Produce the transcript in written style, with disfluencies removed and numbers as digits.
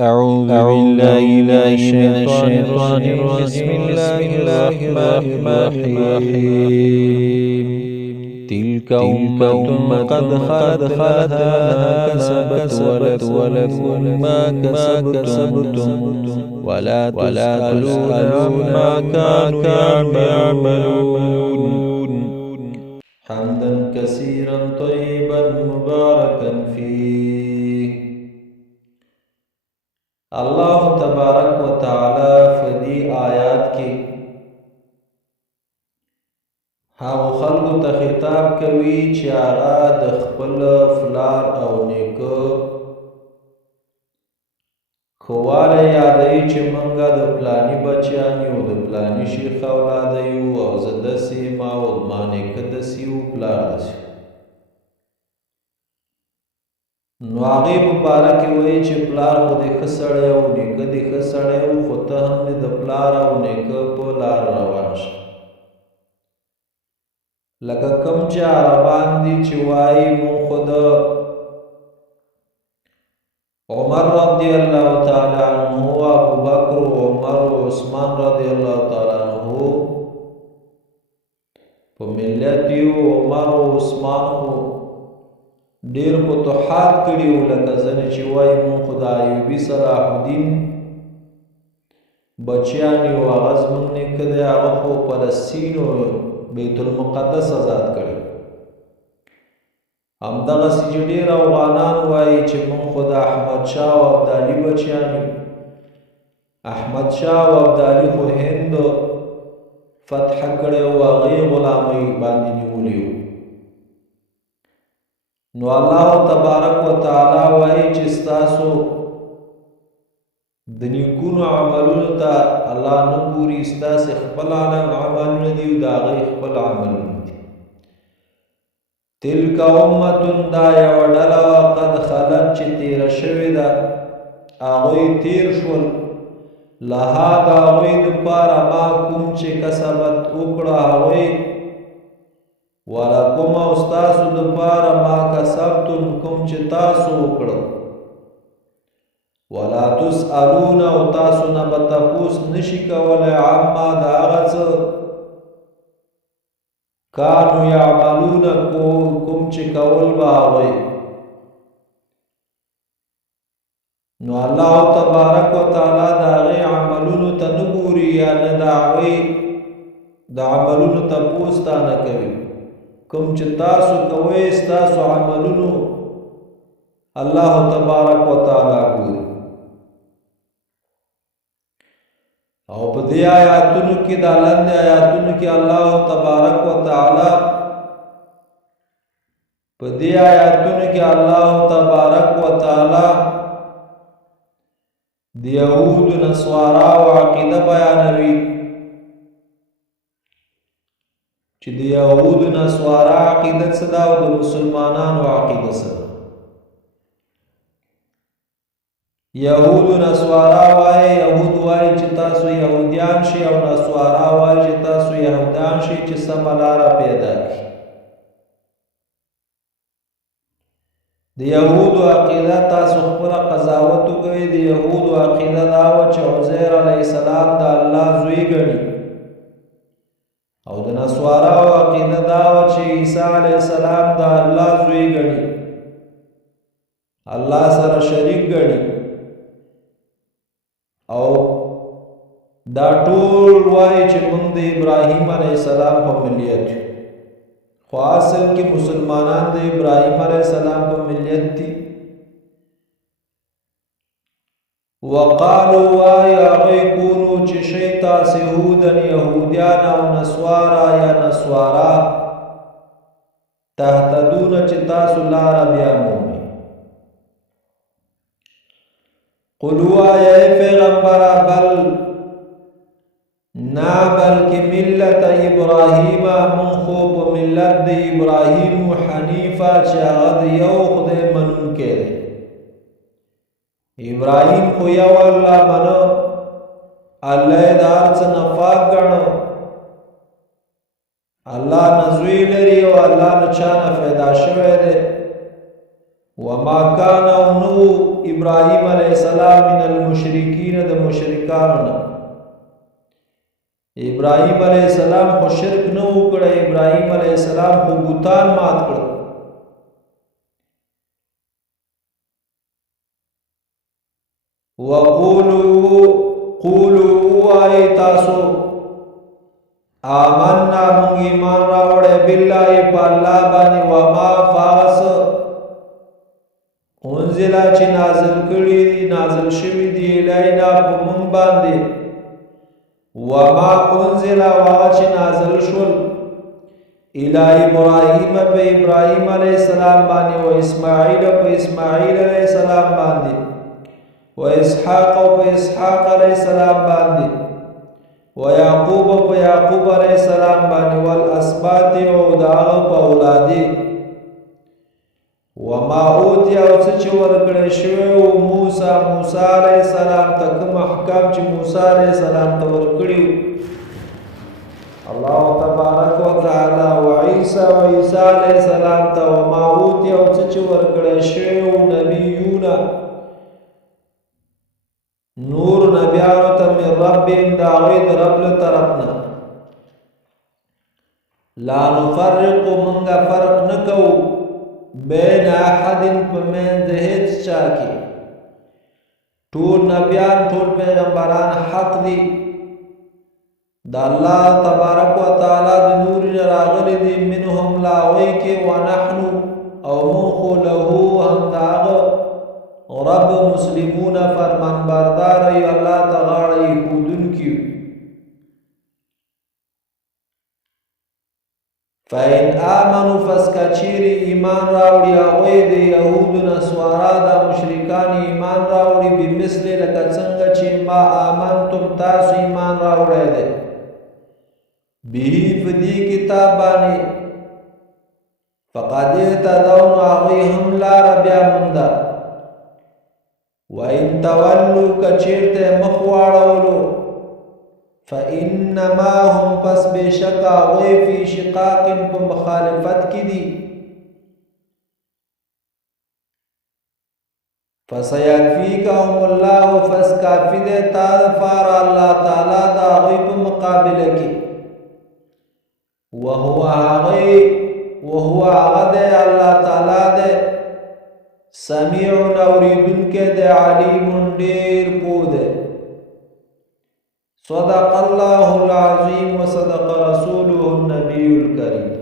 أعوذ بالله من الشيطان الرجيم. بسم الله الرحمن الرحيم. تلك أمة قد خلت لها كسبت ولكم ما كسبتم ولا تسألون عما كانوا يعملون. حمدا كثيرا طيبا مباركا فيه. الله تبارک و تعالی فدی آیات کې هغه خلکو ته خطاب کوي چې هغه د خپل فلار او نیکه خواله یادوي چې مونږه د پلانی بچیان یو د پلانی شیخ اولاد یو او زه داسې یم او زما نیکه داسې یو پلار داسې. نو هغې په باره کې وایي چې پلار خو دې ښه سړی او نیکه دې ښه سړی و، خو ته هم دې د پلار او نیکه په لار روان شه. لکه کوم چې عربان دي چې وایي مونږ خو د عمر رضی الله تعالی عنه و ابوبکر و عمر و عثمان رضی الله تعالی عنه په ملت یو. عمر و عثمان خو ډیر فتوحات کړي وو، لکه ځنې چې وایي مونږ خو د ایوبي صلاح الدین بچیان یو، هغه زموږ نیکه دی، هغه خو فلسطین او بیت المقدس آزاد کړی. همدغسې چې ډېر افغانان وایي چې مونږ خو د احمدشاه او ابدالي بچیان یو. احمدشاه او ابدالي خو هند فتح کړی او هغې غلامۍ باندې نیولی وو. نو الله تبارک و تعالی وایي چې ستاسو د نیکونو عملونو ته الله نه ګوري، ستاسې خپل عملونه دي او د هغې خپل عملونه دي. تلک امة دا یوه ډله وه قد خلت چې تېره شوې ده، هغوی تېر شول، لها د هغوی دپاره ما کوم چې کسبت وکړه هغوی، ولکم او ستاسو دپاره ما کسبتم کوم چې تاسو وکړه، ولا تسألون او تاسو نه به تپوس نشي کولی عما د هغه څه کانو یعملون کوم چې کول به هغوی. نو الله تبارک و تعالی د هغې عملونو ته نه ګوري یا نه د هغوی د عملونو تپوس تا نه کوي. کوم چې تاسو کوئ ستاسو عملونو الله تبارک و تعالی ګوري. او په دې آیاتونو کې د لاندې آیاتونو کې الله تبارک و تعالی په دې آیاتونو کې الله تبارک و تعالی د یهودو نصاراو عقیده بیانوي چې د یهودو نصارا عقیده څه ده او د مسلمانانو عقیده څه ده. یهودو نصارا وایي، یهود وایي چې تاسو یهودیان شئ او نصارا وایي چې تاسو یهودیان شئ چې سمه لاره پیدا کړي. د یهودو عقیده تاسو خپله قضاوت وکوئ. د یهودو عقیده دا وه چې عزیر علیه السلام د الله زوی ګڼي، او د نصاراو عقیده دا وه چې عیسی علیه السلام د الله زوی ګڼي، الله سره شریک ګڼي. او دا ټول وایي چې موږ د ابراهیم علیه السلام په ملیت یو، خو اصل کې مسلمانان د ابراهیم علیه السلام په ملیت دي. وقالو وای هغوی کونو چې شئ تاسې هودن یهودیان او نصوارا یا نصوارا، تهتدون چې تاسو لاره بیا مومئ. قل وایه ای پیغمبره بل نا بلکې ملت ابراهیم من خو په ملت د ابراهیم حنیفه چې هغه د یو خدای منونکی دی. ابراهیم خو یو الله منو، الله یې د هر څه نه پاک ګڼو، الله نه زوی لري او الله نه چا نه پیدا شوی دی. وما کان او نو ابراهیم علیہ السلام من المشرکین د مشرکانو. ابراهیم علیہ السلام خو شرک نه وکړه، ابراهیم علیہ السلام خو بوتان مات کړ. قولوا ای تاسو آمنا مونږ ایمان راوړی بالله په الله باندې وما فاس انزل چې نازل کړي دي نازل شوي دي الینا په مونږ باندې وما انزل هغه چې نازل شول الی ابراهیم په ابراهیم علیه السلام باندې و اسماعیل په اسماعیل علیه السلام باندې و اسحاق په اسحاق علیه السلام باندې و یعقوب په یعقوب علیه السلام باندې والاسباط او داغه په اولادې وما اوتی او څه چې ورکړی شوی و موسی علیه السلام ته کوم احکام چې موسی علیه السلام ته ورکړي الله تبارک وتعالی و عیسی علیه السلام ته وما اوتی او څه چې ورکړی شوی و نبیونه نور نبیانو ته من ربهم د هغوی د رب له طرفنه لا نفرق مونږه فرق نه کوو بین احد په منځ د هیڅ چا کې ټول نبیان ټول پیغمبران حق دي د الله تبارک وتعالی د نور نه راغلي دي منهم لا هغوی کې ونحنو او مونږ خو له هم د هغه رب مسلمون فرمان بردار ای الله ته غاړه ایښودونکي فإن آمنوا فسکچیرې ایمان راوړي هغوی د یهودو نصارا دا مشرکان ایمان راوړي بمثل لکه څنګه چې ما آمنتم تاسو ایمان راوړی دی به په دې کتاب باندې فقد اهتدوا نو هغوی هم لاره بیا مونده وَإِن تَوَلُّوا کچیرته مخ واړولو فَإِنَّمَا هُمْ پس بشک هغوی فی شقاق په مخالفت کې دي فَسَيَكْفِيكَهُمُ اللَّهُ فَس کافي دی تا دپاره الله تعالی د هغوی په مقابله کې وهو هغه دی الله تعالی دی سمیع اوریدونکی دی علیم ډیر پوه دی صدق الله العظیم وصدق رسوله النبی الکریم